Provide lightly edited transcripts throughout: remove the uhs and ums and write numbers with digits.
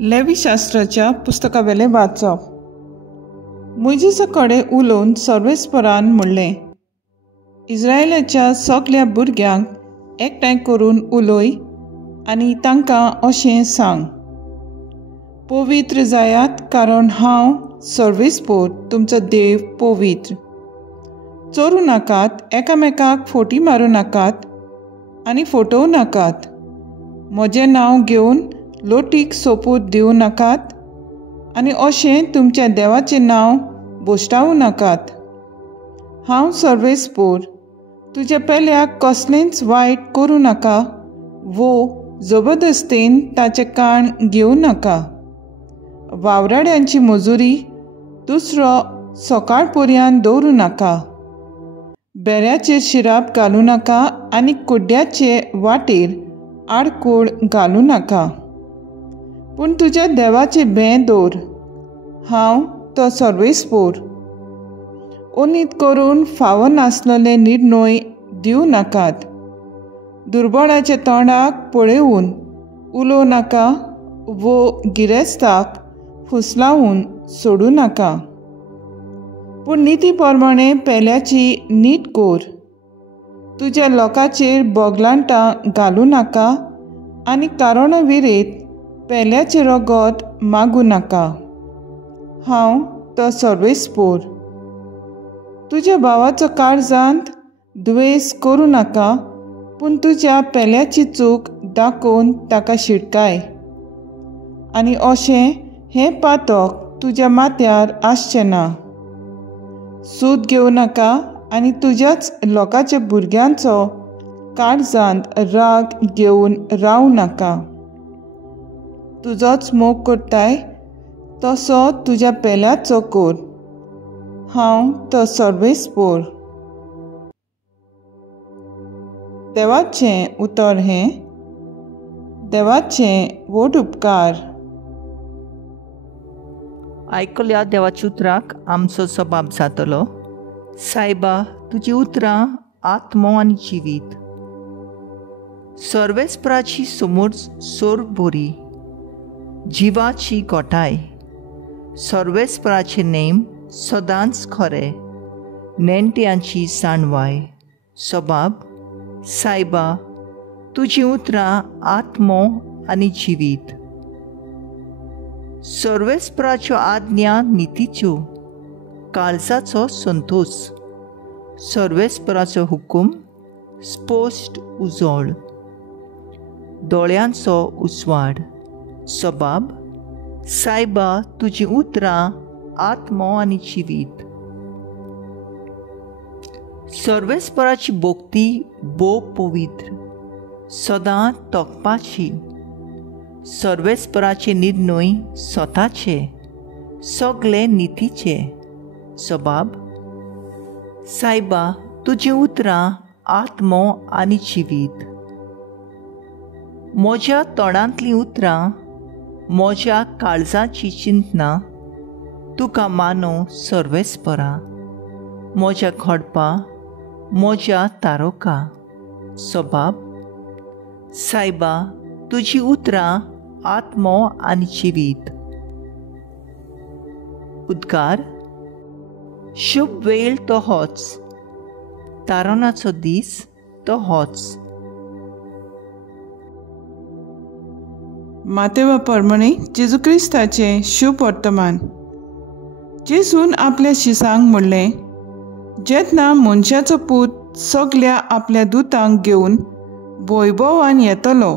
लेवीशास्त्राच्या पुस्तकावेले वाचप. मोइजेसा कडेन उलोवन सर्वेस्परान म्हणलें, इस्रायेलाच्या सगळ्या भुरग्यांक एकठांय करून उलय आनी तांकां अशें सांग, पवित्र जायात, कारण हांव सर्वेस्पर तुमचो देव पवित्र. चोरूं नाकात, एकामेकाक फोटी मारूं नाकात आनी फोटोवं नाकात. म्हजें नांव घेवन लोटीक सोपूत दिवं नाकात आनी अशें तुमच्या देवाचें नांव बोश्टावूं नाकात. हांव सर्वेस्पर. तुज्या पेल्याक कसलेंच वायट करूं नाका वो जबरदस्तेन ताचें काण घेवं नाका. वावराड्यांची मजुरी दुसरो सकाळ पर्यंत दवरूं नाका. बेऱ्याचेर शिराप घालूं नाका आनी कुड्ड्याचे वाटेर आडकूळ घालूं नाका. पूण तुज्या देवाचें भें दवर. हांव तो सर्वेस्पर. उनीत करून फावो नासलेले निर्णय दिवं नाकात. दुर्बळाच्या तोंडाक पळयून उलोवं नाका वो गिरेस्ताक फुसलावून सोडूं नाका. पूण निती प्रमाणे पेल्याची नीट कर. तुज्या लोकांचेर बोगलांटां घालूं नाका आनी कारोणा विरेत पेल्याचें रगत मागूं नाका. हांव तो सर्वेस्पर. तुज्या भावाचो काळजांत द्वेस करूं नाका, पूण तुज्या पेल्याची चूक दाखोवन ताका शिटकाय. आनी अशें हें पातक तुज्या माथ्यार आसचें ना. सूद घेवं नाका आनी तुज्याच लोकांच्या भुरग्यांचो काळजांत राग घेवन रावं नाका. तुजोच मोग करताय तसो तुज्या पेल्याचो कर. हांव तो सर्वेस्पर. देवाचें उतर हें. देवाचें व्हड उपकार. आयकल्या देवाच्या उतराक आमचो सबाब जातलो. सायबा, तुजी उतरां आत्मो आनी जिवीत. सर्वेस्पराची समोर सोर बरी, जिवाची गोठाय. सर्वेस्पराचे नेम सदांच खरे, नेणट्यांची साणवाय. सबाब, सायबा, तुजी उतरां आत्मो आनी जिवीत. सर्वेस्पराच्यो आज्ञा नितीच्यो, काळजाचो संतोष. सर्वेस्पराचो हुकूम स्पश्ट उजळ, दोळ्यांचो उजवाड. सबाब, सायबा, तुजी उतरां आत्मो आनी जिवीत. सर्वेस्पराची भोक्ती भोव पवित्र, सदां तोखपाची. सर्वेस्पराचे निर्णय स्वताचे, सगळे नितीचे. सबाब, सायबा, तुजी उतरां आत्मो आनी जिवीत. म्हज्या तोंडांतलीं उतरां, म्हज्या काळजाची चिंतना तुका मानो सर्वेस्परा. म्हज्या घडपा, म्हज्या तारोका. सबाब, सायबा, तुजी उतरां आत्मो आनी जिवीत. उद्गार. शुभ वेळ तो होच, तारोनाचो दीस तो होच. मातेवा प्रमाणे जेजू क्रिस्ताचें शुभ वर्तमान. जेजून आपल्या शिसांक म्हणलें, जेन्ना मनशाचो पूत सगळ्या आपल्या दुतांक घेवन वैभवान येतलो,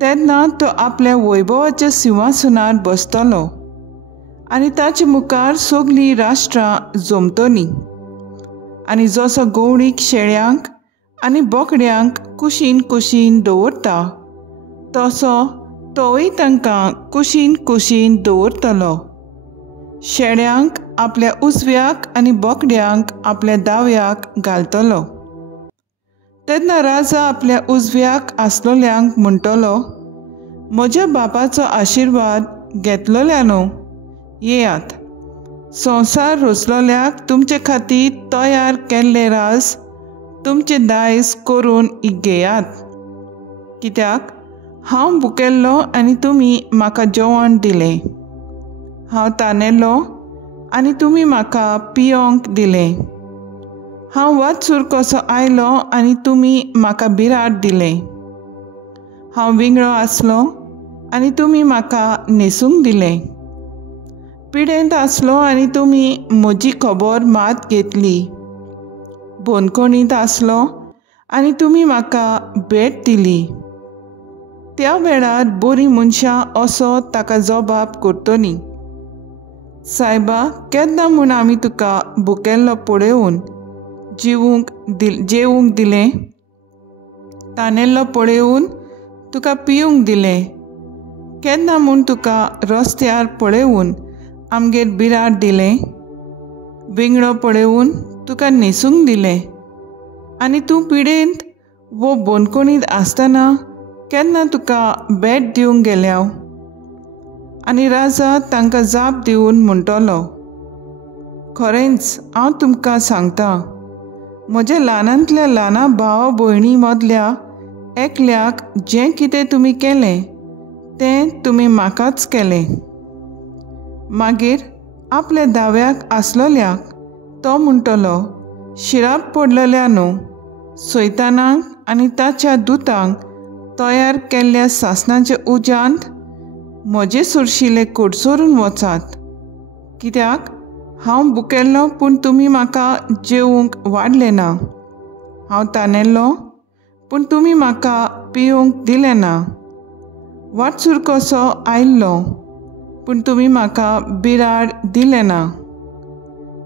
तेन्ना तो आपल्या वैभवाच्या सिंहासनार बसतलो आनी ताचे मुखार सगळीं राष्ट्रां जमतलीं. आनी जसो गवळीक शेळ्यांक आनी बोकड्यांक कुशीन कुशीन दवरता, तसो तोय तांकां कुशीन कुशीन दवरतलो. शेळ्यांक आपल्या उजव्याक आनी बोकड्यांक आपल्या दाव्याक घालतलो. तेन्ना राजा आपल्या उजव्याक आसलोल्यांक म्हणटलो, म्हज्या बापाचो आशिर्वाद घेतलोल्यानो येयात. संवसार रचलोल्याक तुमचे खातीर तयार केल्ले राज तुमचे दायज करून घेयात. कित्याक हांव भुकेल्लो आनी तुमी म्हाका जेवण दिलें. हांव तानेल्लो आनी तुमी म्हाका पियोंक दिलें. हांव वाचूर कसो आयलो आनी तुमी म्हाका बिराड दिलें. हांव विंगडो आसलो आनी तुमी म्हाका न्हेसूंक दिलें. पिडेंत आसलो आनी तुमी म्हजी खबर मात घेतली. बोनकोणींत आसलो आनी तुमी म्हाका भेट दिली. त्या वेळार बरीं मनशां असो ताका जबाब करतलीं. सायबा, केन्ना म्हूण आमी तुका भुकेल्लो पळयोवन जेवूंक दिलें, तानेल्लो पळयोवन तुका पियूंक दिलें. केन्ना म्हूण तुका रस्त्यार पळयोवन आमगेर बिराड दिलें, विंगडो पळयोवन तुका न्हेसूंक दिलें. आनी तूं पिडेंत वो बोनकोणींत आसतना केन्ना तुका भेट दिवंक गेल्याव. आनी राजा तांकां जाप दिवन म्हणटलो, खरेंच हांव तुमकां सांगतां, म्हज्या ल्हानांतल्या ल्हाना भाव भयणी मदल्या एकल्याक जें कितें तुमी केलें तें तुमी म्हाकाच केलें. मागीर आपल्या दाव्याक आसलोल्याक तो म्हणटलो, शिराप पडलेल्या न्हू, सैतानाक आनी ताच्या दुतांक तयार केल्ल्या सासणाच्या उज्यांत म्हजे सुरशिले कोडसोरून वचात. कित्याक हांव भुकेल्लो पूण तुमी म्हाका जेवूंक वाडलें ना. हांव तानेल्लो पूण तुमी म्हाका पियूंक दिलें ना. वाटसूर कसो आयिल्लो पूण तुमी म्हाका बिराड दिलें ना.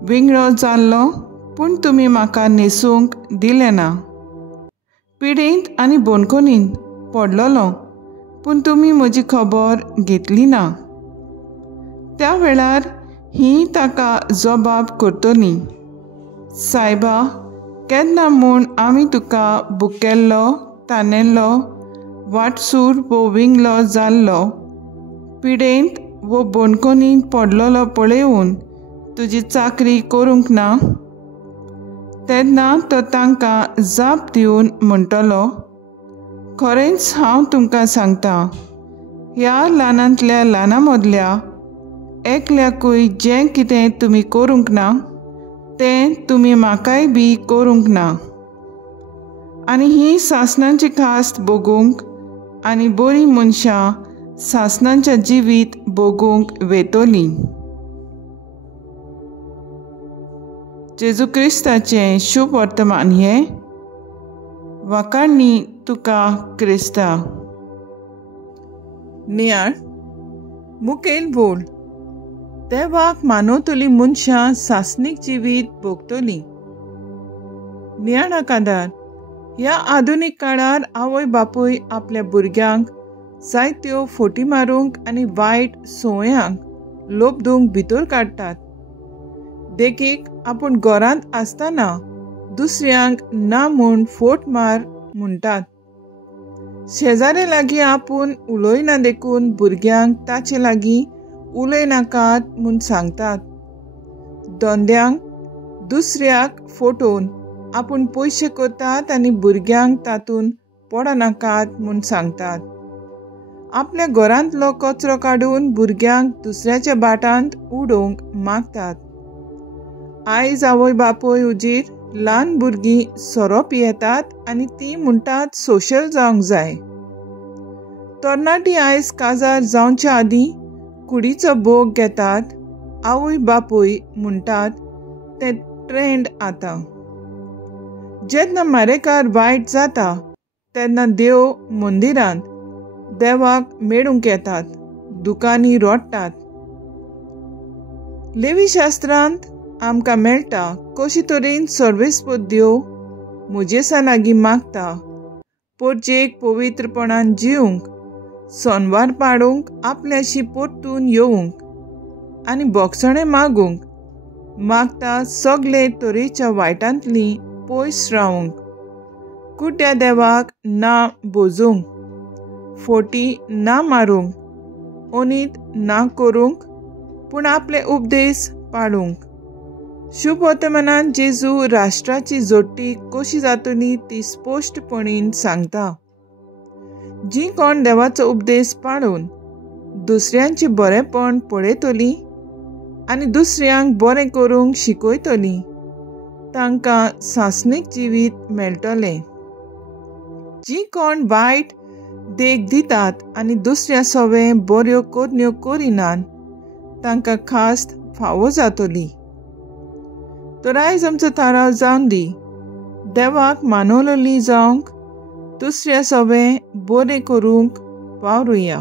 विंगडो जाल्लो पूण तुमी म्हाका न्हेसूंक दिलें ना. पिडेंत आनी बोनकोणींत पडलोलो पूण तुमी म्हजी खबर घेतली ना. त्या वेळार ही ताका जबाब करतलीं, सायबा, केन्ना म्हूण आमी तुका भुकेल्लो, तानेल्लो, वाटसूर वो विंगलो जाल्लो, पिडेंत वो बोनकोणींत पडलोलो पळयोवन तुजी चाकरी करूंक ना. तेन्ना तो तांकां जाप दिवन म्हणटलो, खरेंच हांव तुमकां सांगतां, ह्या ल्हानांतल्या ल्हाना मदल्या एकल्याकूय जें कितें तुमी करूंक ना तें तुमी म्हाकाय बी करूंक ना. आनी ही सासणांची खास्त भोगूंक आनी बरीं मनशां सासणांच्या जिवीत भोगूंक वेतलीं. जेजू क्रिस्ताचें शुभ वर्तमान हें. वाकाडणी तुका क्रिस्ता. नियाळ मुखेल बोल. देवाक मानवतलीं मनशां सासणीक जिवीत भोगतलीं. नियाळ कादार. ह्या आधुनीक काळार आवय बापूय आपल्या भुरग्यांक जायत्यो फोटी मारूंक आनी वायट संवयांक लोबदूंक भितर काडटात. देखीक आपूण घरांत आसतना दुसऱ्यांक ना म्हूण फोट मार म्हणटात. शेजाऱ्या लागीं आपूण उलयना देखून भुरग्यांक ताचे लागीं उलयनाकात म्हूण सांगतात. धंद्यांक दुसऱ्याक फोटोवन आपूण पयशे करतात आनी भुरग्यांक तातूंत पडनाकात म्हूण सांगतात. आपल्या घरांतलो कचरो काडून भुरग्यांक दुसऱ्याच्या बाटांत उडोवंक मागतात. आयज आवय बापूय हुजीर ल्हान भुरगीं सोरो पियेतात आनी तीं म्हणटात सोशल जावंक जाय. तरणाटीं आयज काजार जावच्या आदीं कुडीचो भोग घेतात. आवय बापूय म्हणटात तें ट्रेंड आतां. जेन्ना मारेकार वायट जाता तेन्ना देव मंदिरांत देवाक मेळूंक येतात, दुकानी रोडटात. लेवी शास्त्रांत आमकां मेळटा कशे तरेन सर्वेस्पद देव मुजेसा लागीं मागता पोरचेक पवित्रपणान जिवंक, सोनवार पाडूंक, आपल्याशी परतून येवंक आनी बोगसणें मागूंक मागता. सगळे तरेच्या वायटांतलीं पयस रावंक, कुड्ड्या देवाक ना बोजूंक, फोटी ना मारूंक, ओनीत ना करूंक, पूण आपले उपदेश पाळूंक. शुभ वर्तमानांत जेजू राष्ट्राची जोडटी कशी जातली ती स्पश्टपणीन सांगता. जी कोण देवाचो उपदेश पाळून दुसऱ्यांचे बरेपण पळयतली आनी दुसऱ्यांक बरें करूंक शिकयतली तांकां सासणीक जिवीत मेळटलें. जी कोण वायट देख दितात आनी दुसऱ्या सवें बऱ्यो कोरण्यो करिनात तांकां खास्त फावो जातली. तर आयज आमचो थाराव जावन दी देवाक मानवलेली जावंक दुसऱ्या सवें बरें करूंक वावरुया.